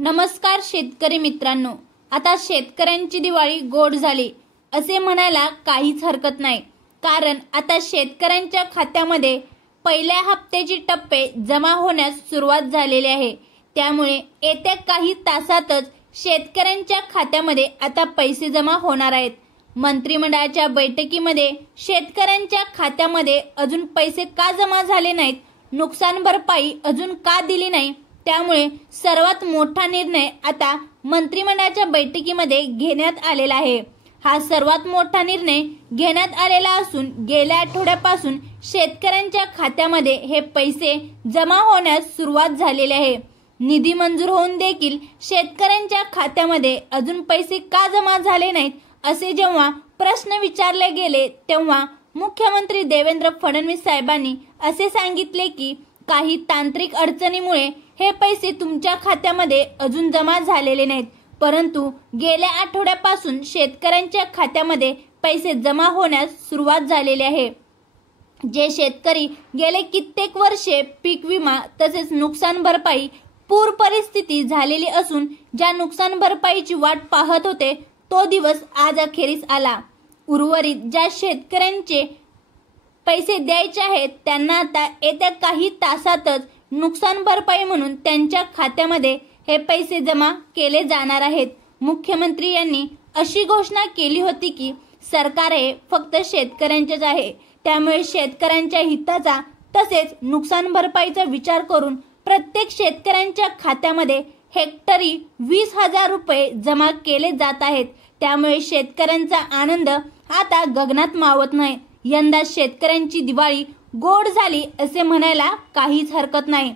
नमस्कार शेतकरी मित्रांनो, आता शेतकऱ्यांची दिवाळी गोड झाली असे म्हणायला काहीच हरकत नाही। कारण आता शेतकऱ्यांच्या खात्यामध्ये पहिल्या हप्त्याचे टप्पे जमा होण्यास सुरुवात झालेली आहे। त्यामुळे येत्या काही तासातच शेतकऱ्यांच्या खात्यामध्ये आता पैसे जमा होणार आहेत। मंत्रिमंडळाच्या बैठकीमध्ये शेतकऱ्यांच्या खात्यामध्ये अजून पैसे का जमा झाले नाहीत, नुकसान भरपाई अजून का दिली नाही, त्यामुळे सर्वात मोठा निर्णय आता मंत्रिमंडळाच्या बैठकीमध्ये घेण्यात आलेला आहे। हा सर्वात मोठा निर्णय घेण्यात आलेला असून गेल्या आठवड्यापासून शेतकऱ्यांच्या खात्यामध्ये हे पैसे जमा होण्यास सुरुवात झालेली आहे। निधी मंजूर होऊन देखील शेतकऱ्यांच्या खात्यामध्ये अजून पैसे का जमा झाले नाहीत असे जेव्हा प्रश्न विचारले गेले तेव्हा मुख्यमंत्री देवेंद्र फडणवीस साहेबांनी असे सांगितले की काही तांत्रिक अडचणीमुळे हे पैसे तुमच्या खात्यामध्ये अजून जमा झालेले नाहीत, परंतु गेल्या आठवड्यापासून शेतकऱ्यांच्या खात्यामध्ये पैसे जमा होण्यास सुरुवात झालेली आहे। जे शेतकरी गेले कित्येक वर्षे पीक विमा तसेच नुकसान भरपाई पूर परिस्थिती झालेली असून ज्या नुकसान भरपाईची वाट पाहत होते तो दिवस आज अखेरीस आला। उर्वरित ज्या शेतकऱ्यांचे पैसे द्यायचे आहेत त्यांना आता येत्या काही तासातच नुकसान भरपाई म्हणून त्यांच्या खात्यामध्ये हे पैसे जमा केले जाणार आहेत। मुख्यमंत्री यांनी अशी घोषणा केली होती की सरकार हे फक्त शेतकऱ्यांचेच आहे, त्यामुळे शेतकऱ्यांच्या हिताचा तसेच नुकसान भरपाईचा विचार करून प्रत्येक शेतकऱ्यांच्या खात्यामध्ये हेक्टरी 20,000 रुपये जमा केले जात आहेत। त्यामुळे शेतकऱ्यांचा आनंद आता गगनात मावत नाही। यंदा शेतकऱ्यांची दिवाळी गोड झाली असे म्हणायला काहीच हरकत नाही।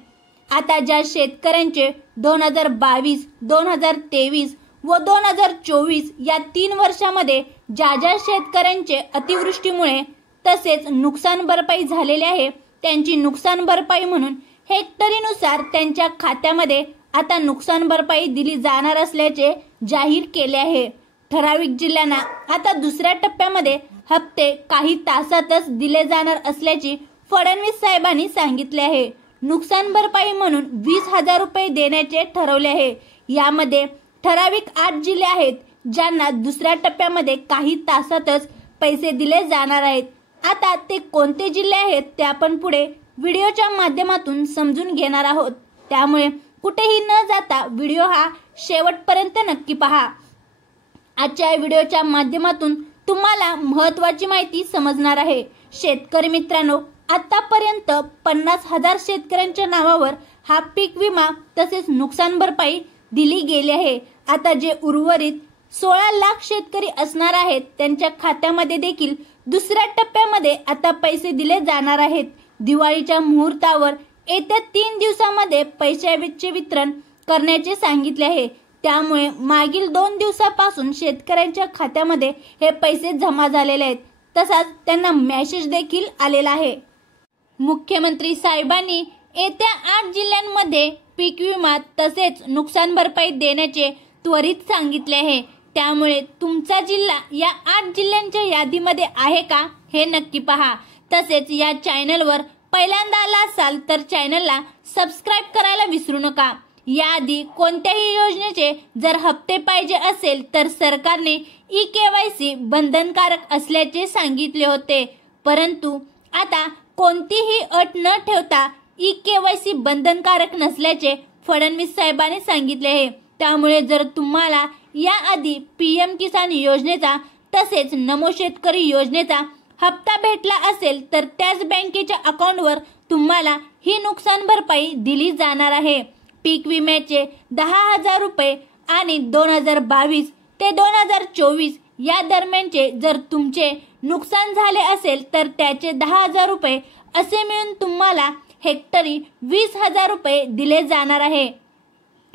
आता ज्या शेतकऱ्यांचे 2022, 2023 व 2024 या 3 वर्षामध्ये ज्या शेतकऱ्यांचे अतिवृष्टीमुळे तसेच नुकसान भरपाई झालेले आहे त्यांची नुकसान भरपाई म्हणून हेक्टरीनुसार त्यांच्या खात्यामध्ये आता नुकसान भरपाई दिली जाणार असल्याचे जाहीर केले आहे। ठराविक जिल्ह्यांना आता दुसऱ्या टप्प्यामध्ये हप्ते काही तासातच दिले जाणार असल्याचे फडणवीस साहेबांनी सांगितले आहे। नुकसान भरपाई म्हणून 20,000 रुपये देण्याचे ठरवले आहे। यामध्ये ठराविक 8 जिल्हे आहेत ज्यांना दुसऱ्या टप्प्यामध्ये काही तासातच पैसे दिले जाणार आहेत। आता ते कोणते जिल्हे आहेत ते आपण पुढे व्हिडिओच्या माध्यमातून समजून घेणार आहोत, त्यामुळे कुठेही न जाता व्हिडिओ हा शेवटपर्यंत नक्की पहा। आजच्या व्हिडिओच्या माध्यमातून तुम्हाला महत्त्वाची माहिती समजणार आहे। शेतकरी मित्रांनो, आतापर्यंत 50,000 शेतकऱ्यांच्या नावावर हा पीक विमा तसेच नुकसान भरपाई दिली गेली आहे। आता जे उर्वरित 16 लाख शेतकरी असणार आहेत त्यांच्या खात्यामध्ये देखील दुसऱ्या टप्प्यामध्ये आता पैसे दिले जाणार आहेत। दिवाळीच्या मुहूर्तावर येत्या 3 दिवसांमध्ये पैशाचे वितरण करण्याचे सांगितले आहे। त्यामुळे मागील 2 दिवसापासून शेतकऱ्यांच्या खात्यामध्ये हे पैसे जमा झालेले आहेत, तसाच त्यांना मेसेज देखील आलेला आहे। मुख्यमंत्री साहेबांनी येत्या 8 जिल्ह्यांमध्ये पीक विमा तसेच नुकसान भरपाई देण्याचे त्वरित सांगितले आहे। त्यामुळे तुमचा जिल्हा या 8 जिल्ह्यांच्या यादीमध्ये आहे का हे नक्की पहा। तसेच या चॅनलवर पहिल्यांदा आला असाल तर चॅनलला सबस्क्राइब करायला विसरू नका। याआधी कोणत्याही योजनेचे जर हप्ते पाहिजे असेल तर सरकारने ई-केवायसी बंधनकारक असल्याचे सांगितले होते, परंतु आता कोणतीही अट न ठेवता ई-केवायसी बंधनकारक नसल्याचे फडणवीस साहेबांनी सांगितले आहे। त्यामुळे जर तुम्हाला याआधी पीएम किसान योजनेचा तसेच नमो शेतकरी योजनेचा हप्ता भेटला असेल तर त्याच बँकेच्या अकाउंटवर तुम्हाला ही नुकसान भरपाई दिली जाणार आहे। पीक विम्याचे 10,000 रुपये आणि 2022 ते 2024 या दरम्यानचे जर तुमचे नुकसान झाले असेल तर त्याचे 10,000 रुपये असे मिळून तुम्हाला हेक्टरी 20,000 रुपये दिले जाणार आहे।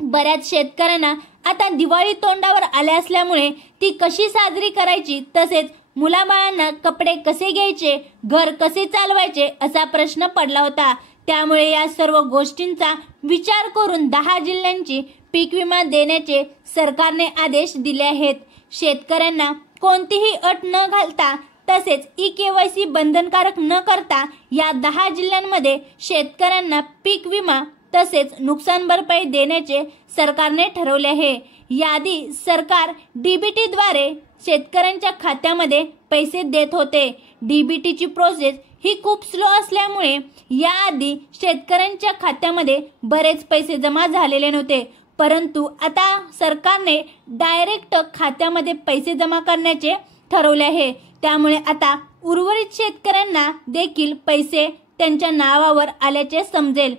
बऱ्याच शेतकऱ्यांना आता दिवाळी तोंडावर आले असल्यामुळे ती कशी साजरी करायची तसेच मुलाबाळांना कपडे कसे घ्यायचे, घर कसे चालवायचे असा प्रश्न पडला होता। त्यामुळे या सर्व गोष्टींचा विचार करून 10 जिल्ह्यांची पीक विमा देण्याचे सरकारने आदेश दिले आहेत। शेतकऱ्यांना कोणतीही अट न घालता तसेच ई-केवायसी बंधनकारक न करता या 10 जिल्ह्यांमध्ये शेतकऱ्यांना पीक विमा तसेच नुकसान भरपाई देण्याचे सरकारने ठरवले आहे। याआधी सरकार डीबीटीद्वारे शेतकऱ्यांच्या खात्यामध्ये पैसे देत होते। डीबीटीची प्रोसेस ही खूप स्लो असल्यामुळे याआधी शेतकऱ्यांच्या खात्यामध्ये बरेच पैसे जमा झालेले नव्हते, परंतु आता सरकारने डायरेक्ट खात्यामध्ये पैसे जमा करण्याचे ठरवले आहे। त्यामुळे आता उर्वरित शेतकऱ्यांना देखील पैसे त्यांच्या नावावर आल्याचे समजेल।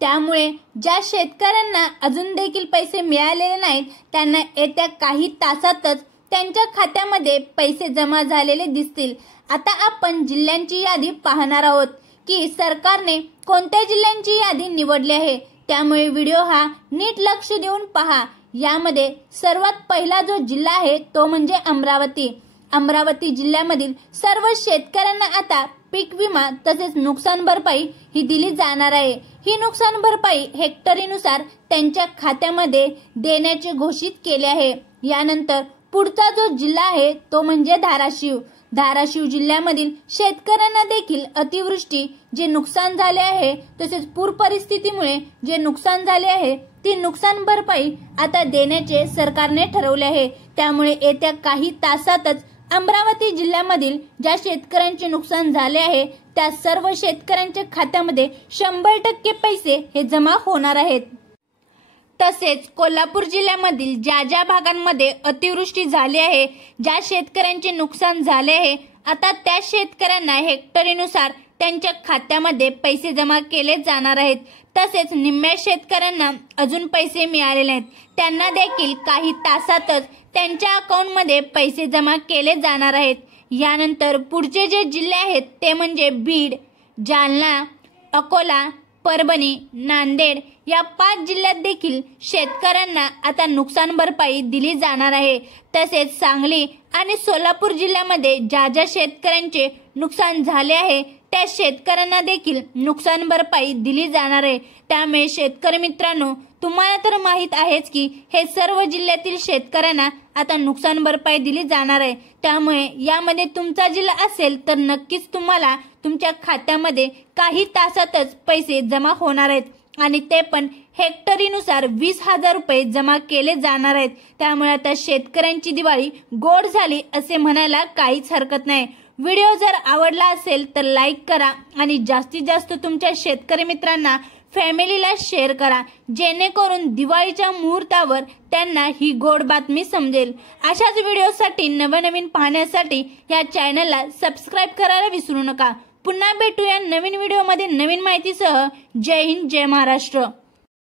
त्यामुळे ज्या शेतकऱ्यांना अजून देखील पैसे मिळालेले नाहीत त्यांना येत्या काही तासातच त्यांच्या खात्यामध्ये पैसे जमा झालेले दिसतील। आता आपण जिल्ह्यांची यादी पाहणार आहोत की सरकारने कोणत्या जिल्ह्यांची यादी निवडली आहे, त्यामुळे व्हिडिओ हा नीट लक्ष देऊन पहा। यामध्ये सर्वात पहिला जो जिल्हा आहे तो म्हणजे अमरावती। अमरावती जिल्ह्यामधील सर्व शेतकऱ्यांना आता पीक विमा तसेच नुकसान भरपाई ही दिली जाणार आहे। ही नुकसान भरपाई हेक्टरीनुसार त्यांच्या खात्यामध्ये देण्याचे घोषित केले आहे। यानंतर पुढचा जो जिल्हा आहे तो म्हणजे धाराशिव। धाराशिव जिल्ह्यामधील शेतकऱ्यांना देखील अतिवृष्टी जे नुकसान झाले आहे तसेच पूर परिस्थितीमुळे जे नुकसान झाले आहे ती नुकसान भरपाई आता देण्याचे सरकारने ठरवले आहे। त्यामुळे येत्या काही तासातच अमरावती जिल्ह्यामधील ज्या शेतकऱ्यांचे नुकसान झाले आहे त्या सर्व शेतकऱ्यांच्या खात्यामध्ये 100% पैसे हे जमा होणार आहेत। तसेच कोल्हापूर जिल्ह्यामधील ज्या भागांमध्ये अतिवृष्टी झाली आहे, ज्या शेतकऱ्यांचे नुकसान झाले आहे, आता त्या शेतकऱ्यांना हेक्टरीनुसार त्यांच्या खात्यामध्ये पैसे जमा केले जाणार आहेत। तसेच निम्म्या शेतकऱ्यांना अजून पैसे मिळालेले नाहीत, त्यांना देखील काही तासातच त्यांच्या अकाउंटमध्ये पैसे जमा केले जाणार आहेत। यानंतर पुढचे जे जिल्हे आहेत ते म्हणजे बीड, जालना, अकोला, परभणी, नांदेड या 5 जिल्ह्यात देखील शेतकऱ्यांना आता नुकसान भरपाई दिली जाणार आहे। तसेच सांगली आणि सोलापूर जिल्ह्यामध्ये ज्या शेतकऱ्यांचे नुकसान झाले आहे त्या शेतकऱ्यांना देखील नुकसान भरपाई दिली जाणार आहे। त्यामुळे शेतकरी मित्रांनो, तुम्हाला तर माहित आहेच की हे सर्व जिल्ह्यातील शेतकऱ्यांना आता नुकसान भरपाई दिली जाणार आहे। त्यामुळे यामध्ये तुमचा जिल्हा असेल तर नक्कीच तुम्हाला तुमच्या खात्यामध्ये काही तासातच पैसे जमा होणार आहेत आणि ते पण हेक्टरीनुसार 20,000 रुपये जमा केले जाणार आहेत। त्यामुळे आता शेतकऱ्यांची दिवाळी गोड झाली असे म्हणायला काहीच हरकत नाही। व्हिडिओ जर आवडला असेल तर लाईक करा आणि जास्तीत जास्त तुमच्या शेतकरी मित्रांना फॅमिलीला शेअर करा, जेणेकरून दिवाळीच्या मुहूर्तावर त्यांना ही गोड बातमी समजेल। अशाच व्हिडिओसाठी नवनवीन पाहण्यासाठी या चॅनलला सबस्क्राईब करायला विसरू नका। पुन्हा भेटूया नवीन व्हिडिओमध्ये नवीन माहितीसह। जय हिंद, जय महाराष्ट्र।